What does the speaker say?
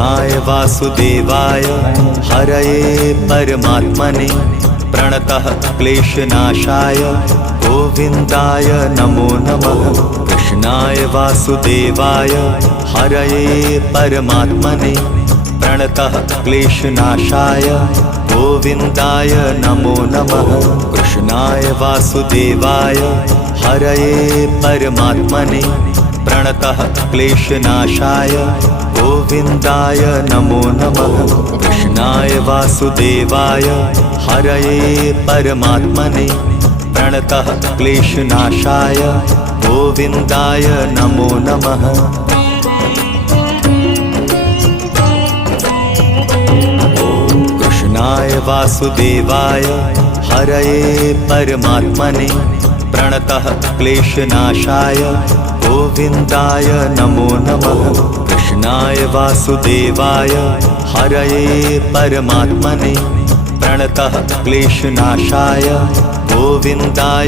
कृष्णाय वासुदेवाय हरये परमात्मने प्रणतः क्लेशनाशाय गोविन्दाय नमो नमः। कृष्णाय वासुदेवाय हरये परमात्मने प्रणतः क्लेशनाशाय गोविन्दाय नमो नमः। कृष्णाय वासुदेवाय हरये परमात्मने प्रणतः क्लेशनाशाय गोविन्दाय नमो नमः। कृष्णाय वासुदेवाय हरये परमात्मने प्रणतः क्लेशनाशाय गोविन्दाय नमो नमः। कृष्णाय वासुदेवाय हरये परमात्मने प्रणतः क्लेशनाशाय गोविन्दाय नमो नमः। कृष्णाय वासुदेवाय हरये परमात्मने प्रणतः क्लेशनाशाय गोविन्दाय